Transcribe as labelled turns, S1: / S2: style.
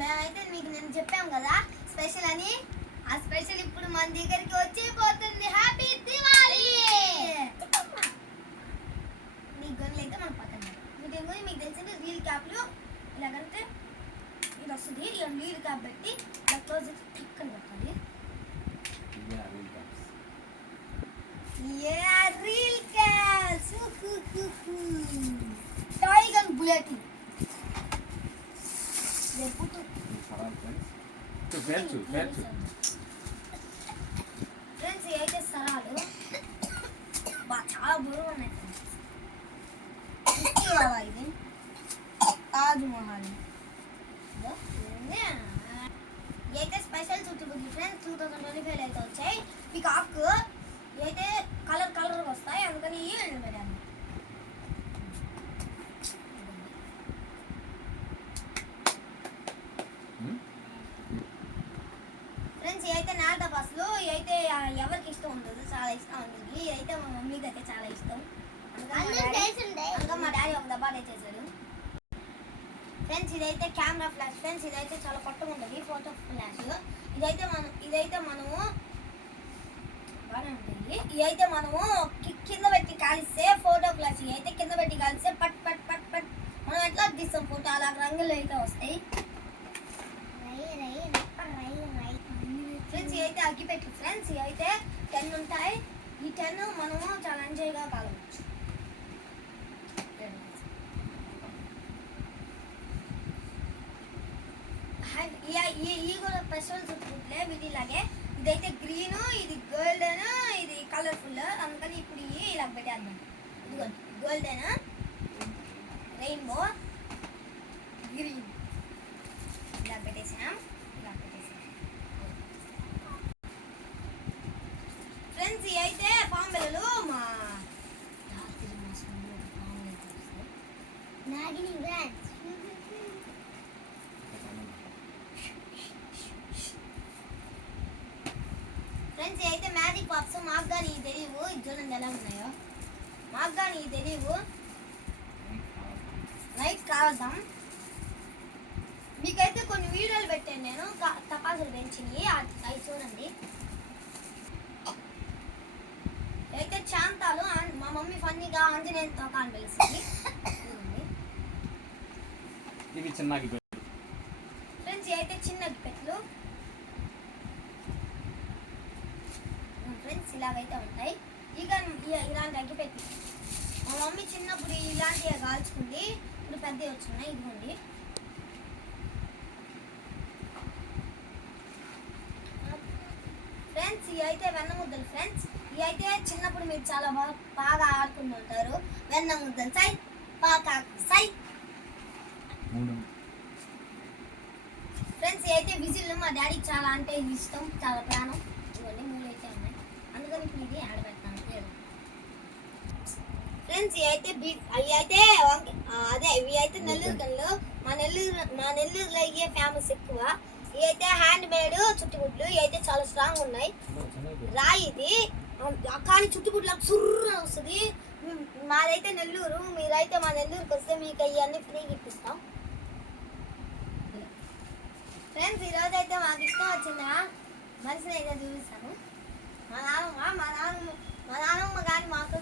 S1: మేమైతే మీకు నేను చెప్పాం కదా స్పెషల్ అని? ఆ స్పెషల్ ఇప్పుడు మన దగ్గరికి వచ్చి పోతుంది. హ్యాపీ దివాళీ మీ గన్లు అయితే మనకు పక్కన మీకు ఇంకో మీకు తెలిసింది రీల్ క్యాప్లు. ఇలాగంటే ఇది వస్తుంది. ఇక రీల్ క్యాప్ పెట్టి ఇలా క్లోజ్ టిక్ అని పెట్టాలి Yeah, real cats. Toy. They put.
S2: పేర్చు పేర్చు
S1: ఫ్రెండ్స్ అయితే సరాలు చాలా బరువు ఉన్నాయి ఫ్రెండ్స్ ఇది తాజ్ మహల్ అయితే special చుట్టుబుద్ది friends two thousand twenty five అయితే వచ్చాయి పికాక్ అయితే కలర్ కలర్ వస్తాయి అందుకని ఈ ఎండ్ పెట్టాను ఫ్రెండ్స్ అయితే నాట బస్సులు అయితే ఎవరికి ఇష్టం ఉండదు చాలా ఇష్టం అందరికి అయితే మా మమ్మీకి అయితే చాలా ఇష్టం. అందుకని మా డాడీ- ఒక డబ్బా తెచ్చేసాడు ఫ్రెండ్స్ ఇదైతే కెమెరా ఫ్లాష్ ఫ్రెండ్స్ ఇదైతే చాలా కొత్తగా ఉంటుంది. ఫోటో ఫ్లాష్ ఇదైతే మనం ఇదైతే మనము బాగానే ఉంటుంది. ఇదైతే మనము కింద పెట్టి కాలిస్తే ఫోటో ఫ్లాష్ అయితే కింద పెట్టి కాలిస్తే పట్ పట్ పట్ పట్. మనం ఎట్లా తీస్తాం ఫోటో అలా రంగులు అయితే వస్తాయి. అయితే ఇవైతే అగ్గిపెట్టి ఫ్రెండ్స్ అయితే టెన్ ఉంటాయి. ఈ టెన్ మనము చాలా ఎంజాయ్గా కావచ్చు ఈ- ఈ ఈ కూడా ఫెస్టివల్ ఇలాగే. ఇదైతే గ్రీన్ ఇది గోల్డెన్ ఇది కలర్ఫుల్ అందుకని ఇప్పుడు ఇవి ఇలా పెట్టేద్దాం. ఇదిగో గోల్డెన్ రెయిన్బో గ్రీన్ ఇలా ఇలా పెట్టేసినాం ఫ్రెండ్స్ ఇవి అయితే పాంబెలలు మా రాత్రి మాసంలో పాము అయితే వస్తాయి నాగిని ఫ్రెండ్స్ అయితే మ్యాజిక్ పాప్స్ మాకు కానీ ఇవి తెలియవు. ఇది చూడండి ఎలా ఉన్నాయో. మాకు కానీ ఇవి తెలియవు. లైక్ కావద్దాం. మీకైతే కొన్ని వీడియోలు పెట్టాను నేను. తపాసులు పెంచినవి. అవి చూడండి. అయితే చాంతాలు మా మమ్మీ ఫన్నీగా ఆంజనేయ తోక అని పిలుస్తుంది
S2: ఇవి చిన్న చిన్నకి
S1: ఫ్రెండ్స్ అయితే చిన్న పెట్లు ఫ్రెండ్స్ ఇలాగైతే ఉంటాయి. ఇక ఇలాంటి అగ్గిపెట్టి మా మమ్మీ చిన్నప్పుడు ఇలాంటివి కాల్చుకుంది. ఇప్పుడు పెద్దవి వచ్చున్నాయి ఇదిగోండి. ఫ్రెండ్స్ ఇవి అయితే వెన్న ముద్దలు ఫ్రెండ్స్. ఇవి అయితే చిన్నప్పుడు మీరు చాలా బాగా బాగా ఆడుకుంటూ ఉంటారు. వెన్న ముద్దలు సై పాకాకు సై.
S2: మూడు
S1: ఫ్రెండ్స్ అయితే విజిల్ మా డాడీకి చాలా అంటే ఇష్టం చాలా ప్రాణం. ఇవన్నీ మూడు అయితే ఉన్నాయి. అందుకని ఇప్పుడు ఇది ఆడబెడతాను ఫ్రెండ్స్ ఇవి అయితే బీ అవి అయితే అదే ఇవి అయితే నెల్లూరు కళ్ళు మా నెల్లూరు మా నెల్లూరులో ఇవే ఫేమస్ ఎక్కువ. ఇవి అయితే హ్యాండ్ మేడ్ చుట్టుగుడ్లు ఇవి అయితే చాలా స్ట్రాంగ్ ఉన్నాయి. రాయి ఇది. కానీ చుట్టుగుడ్లకు సుర్ర వస్తుంది. మాదైతే నెల్లూరు. మీరైతే మా నెల్లూరుకి వస్తే మీకు అవన్నీ ఫ్రీగా ఇప్పిస్తాం. ఫ్రెండ్స్ ఈరోజు అయితే మాకు ఇష్టం వచ్చిందా? మనిషిని అయితే చూపిస్తాను. మా నాన్నమ్మ మా నాన్నమ్మ మా నాన్నమ్మ కానీ మాకు